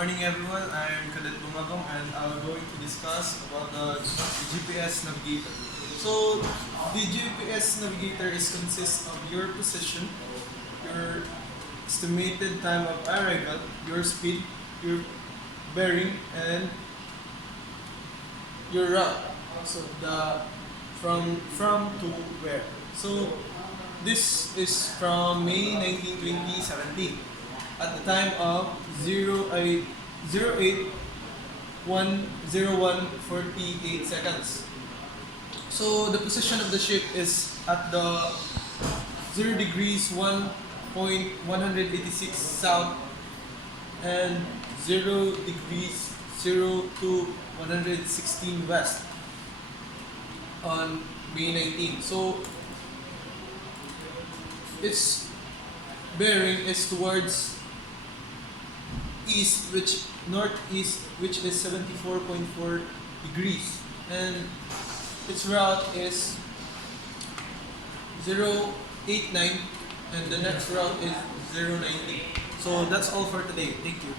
morning everyone, I'm Kadet Bumagong and I'm going to discuss about the GPS Navigator. So the GPS Navigator consists of your position, your estimated time of arrival, your speed, your bearing, and your route. So the from to where. So this is from May 19, 2017 at the time of 08:101:48 seconds. So the position of the ship is at the 0 degrees 1.186 south and 0 degrees 0 to 116 west on May 19. So its bearing is towards east, which northeast, which is 74.4 degrees, and its route is 089, and the next route is 090. So that's all for today. Thank you.